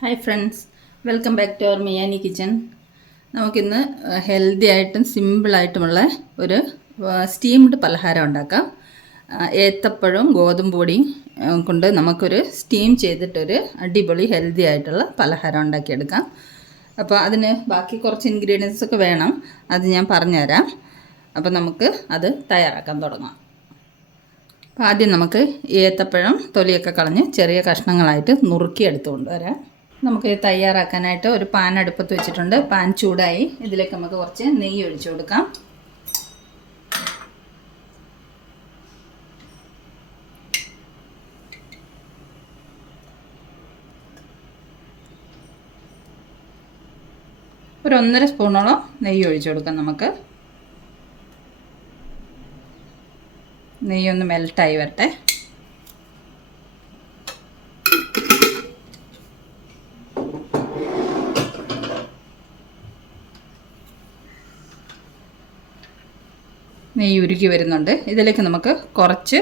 Hi friends, welcome back to our Miyani kitchen. നമുക്കിന്ന് healthy ആയിട്ടും സിമ്പിളായിട്ടുമുള്ള ഒരു സ്റ്റീംഡ് പലഹാരം ഉണ്ടാക്കാം. ഏത്തപ്പഴവും ഗോതമ്പ് പൊടിയും കൊണ്ട് നമുക്കൊരു സ്റ്റീം ചെയ്തിട്ടൊരു അടിപൊളി ഹെൽത്തി ആയിട്ടുള്ള പലഹാരം ഉണ്ടാക്കിയെടുക്കാം. അപ്പോൾ അതിന് ബാക്കി കുറച്ച് ഇൻഗ്രീഡിയൻസ് ഒക്കെ വേണം, അത് ഞാൻ പറഞ്ഞുതരാം. അപ്പോൾ നമുക്ക് അത് തയ്യാറാക്കാൻ തുടങ്ങാം. അപ്പോൾ ആദ്യം നമുക്ക് ഏത്തപ്പഴം തൊലിയൊക്കെ കളഞ്ഞ് ചെറിയ കഷ്ണങ്ങളായിട്ട് നുറുക്കി എടുത്തുകൊണ്ട് വരാം. നമുക്ക് തയ്യാറാക്കാനായിട്ട് ഒരു പാൻ അടുപ്പത്ത് വെച്ചിട്ടുണ്ട്. പാൻ ചൂടായി, ഇതിലേക്ക് നമുക്ക് കുറച്ച് നെയ്യ് ഒഴിച്ചു കൊടുക്കാം. ഒരു 1.5 സ്പൂണോളം നെയ്യ് ഒഴിച്ചു കൊടുക്കാം. നമുക്ക് നെയ്യൊന്ന് മെൽട്ടായി വരട്ടെ. നെയ്യ് ഉരുക്കി വരുന്നുണ്ട്. ഇതിലേക്ക് നമുക്ക് കുറച്ച്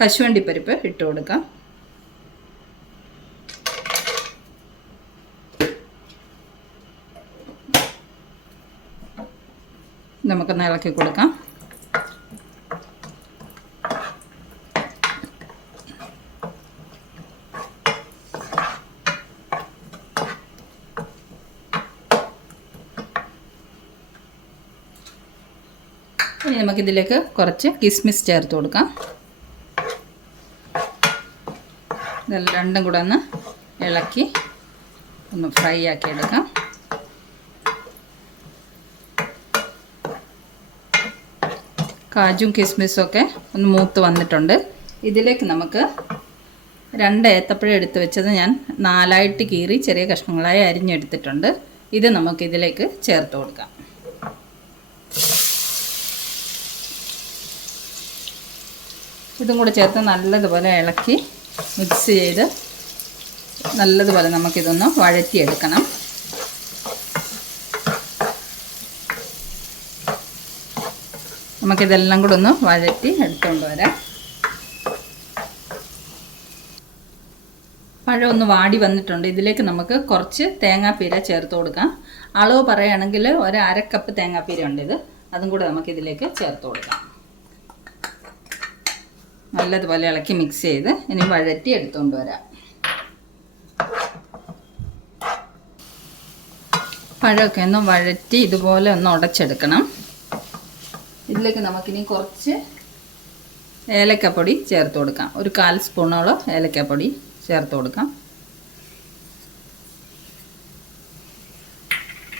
കശുവണ്ടി പരിപ്പ് ഇട്ട് കൊടുക്കാം. നമുക്കൊന്ന് ഇളക്കി കൊടുക്കാം. ഇനി നമുക്കിതിലേക്ക് കുറച്ച് കിസ്മിസ് ചേർത്ത് കൊടുക്കാം. ഇതെല്ലാം രണ്ടും കൂടെ ഒന്ന് ഇളക്കി ഒന്ന് ഫ്രൈ ആക്കി എടുക്കാം. കാജും കിസ്മിസും ഒക്കെ ഒന്ന് മൂത്ത് വന്നിട്ടുണ്ട്. ഇതിലേക്ക് നമുക്ക് 2 ഏത്തപ്പഴം എടുത്ത് വെച്ചത് ഞാൻ 4ആയിട്ട് കീറി ചെറിയ കഷ്ണങ്ങളായി അരിഞ്ഞെടുത്തിട്ടുണ്ട്. ഇത് നമുക്കിതിലേക്ക് ചേർത്ത് കൊടുക്കാം. ഇതും കൂടെ ചേർത്ത് നല്ലതുപോലെ ഇളക്കി മിക്സ് ചെയ്ത് നല്ലതുപോലെ നമുക്കിതൊന്ന് വഴറ്റിയെടുക്കണം. നമുക്കിതെല്ലാം കൂടെ ഒന്ന് വഴറ്റി എടുത്തുകൊണ്ട് വരാം. പഴം ഒന്ന് വാടി വന്നിട്ടുണ്ട്. ഇതിലേക്ക് നമുക്ക് കുറച്ച് തേങ്ങാപ്പീര ചേർത്ത് കൊടുക്കാം. അളവ് പറയുകയാണെങ്കിൽ ഒരു 1/2 കപ്പ് തേങ്ങാപ്പീര ഉണ്ട്. അതും കൂടെ നമുക്കിതിലേക്ക് ചേർത്ത് കൊടുക്കാം. നല്ലതുപോലെ ഇളക്കി മിക്സ് ചെയ്ത് ഇനി വഴറ്റി എടുത്തുകൊണ്ട് വരാം. പഴമൊക്കെ ഒന്ന് വഴറ്റി ഇതുപോലെ ഒന്ന് ഉടച്ചെടുക്കണം. ഇതിലേക്ക് നമുക്കിനി കുറച്ച് ഏലക്കപ്പൊടി ചേർത്ത് കൊടുക്കാം. ഒരു 1/4 സ്പൂണോളം ഏലക്കപ്പൊടി ചേർത്ത് കൊടുക്കാം.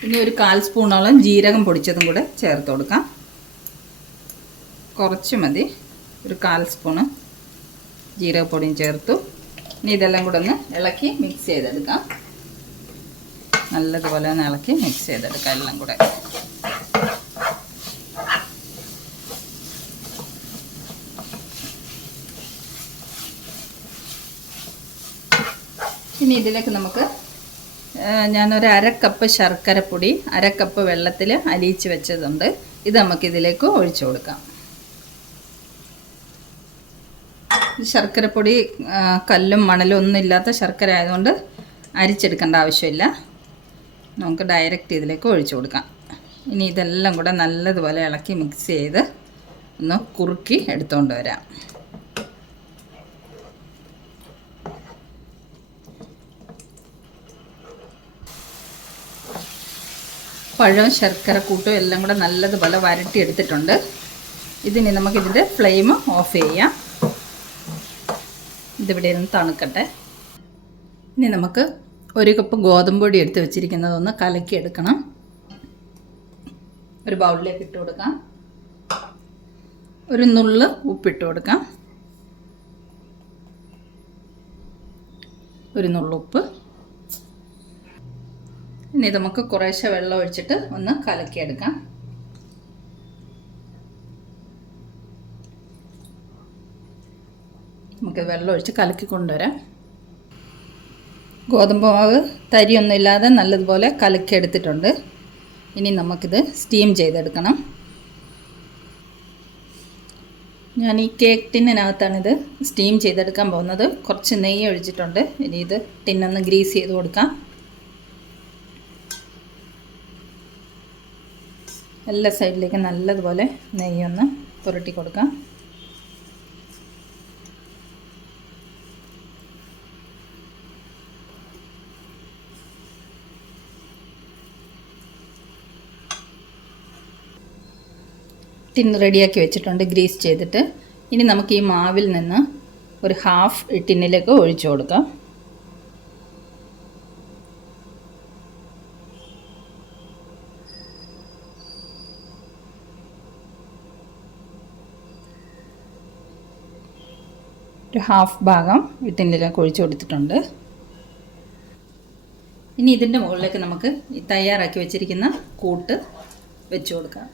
ഇനി ഒരു 1/4 സ്പൂണോളം ജീരകം പൊടിച്ചതും കൂടെ ചേർത്ത് കൊടുക്കാം. കുറച്ച് മതി. ഒരു 1/4 സ്പൂണ് ജീരകപ്പൊടിയും ചേർത്തു. ഇനി ഇതെല്ലാം കൂടെ ഒന്ന് ഇളക്കി മിക്സ് ചെയ്തെടുക്കാം. നല്ലതുപോലെ ഒന്ന് ഇളക്കി മിക്സ് ചെയ്തെടുക്കാം എല്ലാം കൂടെ. ഇനി ഇതിലേക്ക് നമുക്ക് ഞാനൊരു 1/2 കപ്പ് ശർക്കരപ്പൊടി 1/2 കപ്പ് വെള്ളത്തിൽ അലിയിച്ച് വെച്ചതുണ്ട്. ഇത് നമുക്കിതിലേക്ക് ഒഴിച്ചു കൊടുക്കാം. ശർക്കരപ്പൊടി കല്ലും മണലും ഒന്നും ഇല്ലാത്ത ശർക്കര ആയതുകൊണ്ട് അരിച്ചെടുക്കേണ്ട ആവശ്യമില്ല. നമുക്ക് ഡയറക്റ്റ് ഇതിലേക്ക് ഒഴിച്ചു കൊടുക്കാം. ഇനി ഇതെല്ലാം കൂടെ നല്ലതുപോലെ ഇളക്കി മിക്സ് ചെയ്ത് ഒന്ന് കുറുക്കി എടുത്തുകൊണ്ട് വരാം. പഴവും ശർക്കര കൂട്ടും എല്ലാം കൂടെ നല്ലതുപോലെ വരട്ടി എടുത്തിട്ടുണ്ട്. ഇതിനി നമുക്കിതിൻ്റെ ഫ്ലെയിം ഓഫ് ചെയ്യാം. ഇതിവിടെ ഇരുന്ന് തണുക്കട്ടെ. ഇനി നമുക്ക് 1 കപ്പ് ഗോതമ്പ് പൊടി എടുത്ത് വെച്ചിരിക്കുന്നതൊന്ന് കലക്കിയെടുക്കണം. ഒരു ബൗളിലേക്ക് ഇട്ട് കൊടുക്കാം. ഒരു നുള്ള് ഉപ്പിട്ട് കൊടുക്കാം. ഒരു നുള്ളുപ്പ്. ഇനി നമുക്ക് കുറേശ്ശെ വെള്ളം ഒഴിച്ചിട്ട് ഒന്ന് കലക്കിയെടുക്കാം. നമുക്ക് വെള്ളം ഒഴിച്ച് കലക്കി കൊണ്ടുവരാം. ഗോതമ്പ് മാവ് തരിയൊന്നുമില്ലാതെ നല്ലതുപോലെ കലക്കിയെടുത്തിട്ടുണ്ട്. ഇനി നമുക്കിത് സ്റ്റീം ചെയ്തെടുക്കണം. ഞാൻ ഈ കേക്ക് ടിന്നിനകത്താണിത് സ്റ്റീം ചെയ്തെടുക്കാൻ പോകുന്നത്. കുറച്ച് നെയ്യ് ഒഴിച്ചിട്ടുണ്ട്. ഇനി ഇത് ടിന്നൊന്ന് ഗ്രീസ് ചെയ്ത് കൊടുക്കാം. എല്ലാ സൈഡിലേക്കും നല്ലതുപോലെ നെയ്യൊന്ന് പുരട്ടി കൊടുക്കാം. ടിൻ റെഡിയാക്കി വെച്ചിട്ടുണ്ട് ഗ്രീസ് ചെയ്തിട്ട്. ഇനി നമുക്ക് ഈ മാവിൽ നിന്ന് ഒരു ഹാഫ് ടിന്നിലേക്ക് ഒഴിച്ചു കൊടുക്കാം. ഒരു ഹാഫ് ഭാഗം ഈ ടിന്നിലേക്ക് ഒഴിച്ചു കൊടുത്തിട്ടുണ്ട്. ഇനി ഇതിൻ്റെ മുകളിലേക്ക് നമുക്ക് ഈ തയ്യാറാക്കി വെച്ചിരിക്കുന്ന കൂട്ട് വെച്ച് കൊടുക്കാം.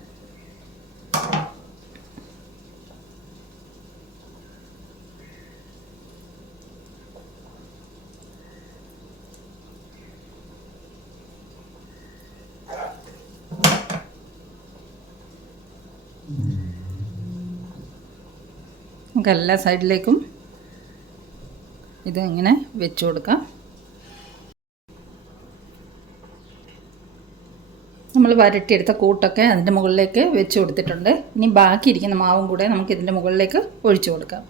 നമുക്ക് എല്ലാ സൈഡിലേക്കും ഇത് ഇങ്ങനെ വെച്ച് കൊടുക്കാം. നമ്മൾ വരട്ടിയെടുത്ത കൂട്ടൊക്കെ അതിൻ്റെ മുകളിലേക്ക് വെച്ച് കൊടുത്തിട്ടുണ്ട്. ഇനി ബാക്കിയിരിക്കുന്ന മാവും കൂടെ നമുക്ക് ഇതിൻ്റെ മുകളിലേക്ക് ഒഴിച്ചു കൊടുക്കാം.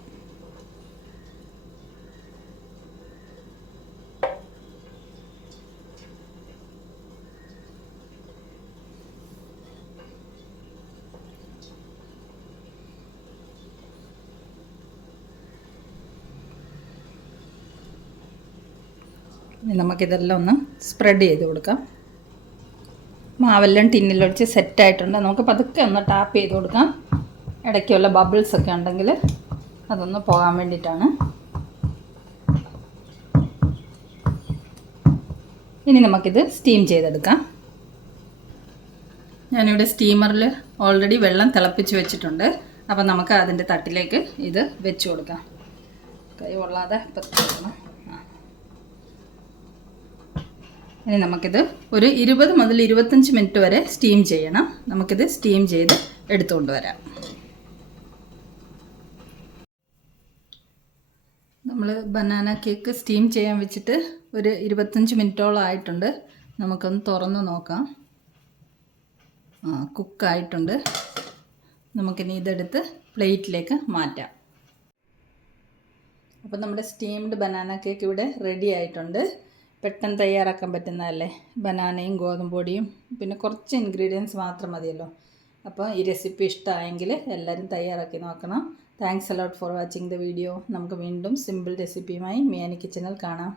ഇനി നമുക്കിതെല്ലാം ഒന്ന് സ്പ്രെഡ് ചെയ്ത് കൊടുക്കാം. മാവെല്ലാം ടിന്നിലൊഴിച്ച് സെറ്റായിട്ടുണ്ട്. നമുക്ക് പതുക്കെ ഒന്ന് ടാപ്പ് ചെയ്ത് കൊടുക്കാം. ഇടയ്ക്കുള്ള ബബിൾസൊക്കെ ഉണ്ടെങ്കിൽ അതൊന്ന് പോകാൻ വേണ്ടിയിട്ടാണ്. ഇനി നമുക്കിത് സ്റ്റീം ചെയ്തെടുക്കാം. ഞാനിവിടെ സ്റ്റീമറിൽ ഓൾറെഡി വെള്ളം തിളപ്പിച്ച് വെച്ചിട്ടുണ്ട്. അപ്പോൾ നമുക്ക് അതിൻ്റെ തട്ടിലേക്ക് ഇത് വെച്ച് കൊടുക്കാം. കൈ കൊള്ളാതെ പറ്റുന്നു. ഇനി നമുക്കിത് ഒരു 20 മുതൽ 25 മിനിറ്റ് വരെ സ്റ്റീം ചെയ്യണം. നമുക്കിത് സ്റ്റീം ചെയ്ത് എടുത്തുകൊണ്ട് വരാം. നമ്മൾ ബനാന കേക്ക് സ്റ്റീം ചെയ്യാൻ വെച്ചിട്ട് ഒരു 25 മിനിറ്റോളം ആയിട്ടുണ്ട്. നമുക്കൊന്ന് തുറന്ന് നോക്കാം. കുക്കായിട്ടുണ്ട്. നമുക്കിനി ഇതെടുത്ത് പ്ലേറ്റിലേക്ക് മാറ്റാം. അപ്പോൾ നമ്മുടെ സ്റ്റീംഡ് ബനാന കേക്ക് ഇവിടെ റെഡി ആയിട്ടുണ്ട്. പെട്ടെന്ന് തയ്യാറാക്കാൻ പറ്റുന്നതല്ലേ. ബനാനയും ഗോതമ്പ് പൊടിയും പിന്നെ കുറച്ച് ഇൻഗ്രീഡിയൻസ് മാത്രം മതിയല്ലോ. അപ്പോൾ ഈ റെസിപ്പി ഇഷ്ടമായെങ്കിൽ എല്ലാവരും തയ്യാറാക്കി നോക്കണം. Thanks a lot for watching the video. നമുക്ക് വീണ്ടും സിമ്പിൾ റെസിപ്പിയുമായി മിയാനി കിച്ചണിൽ കാണാം.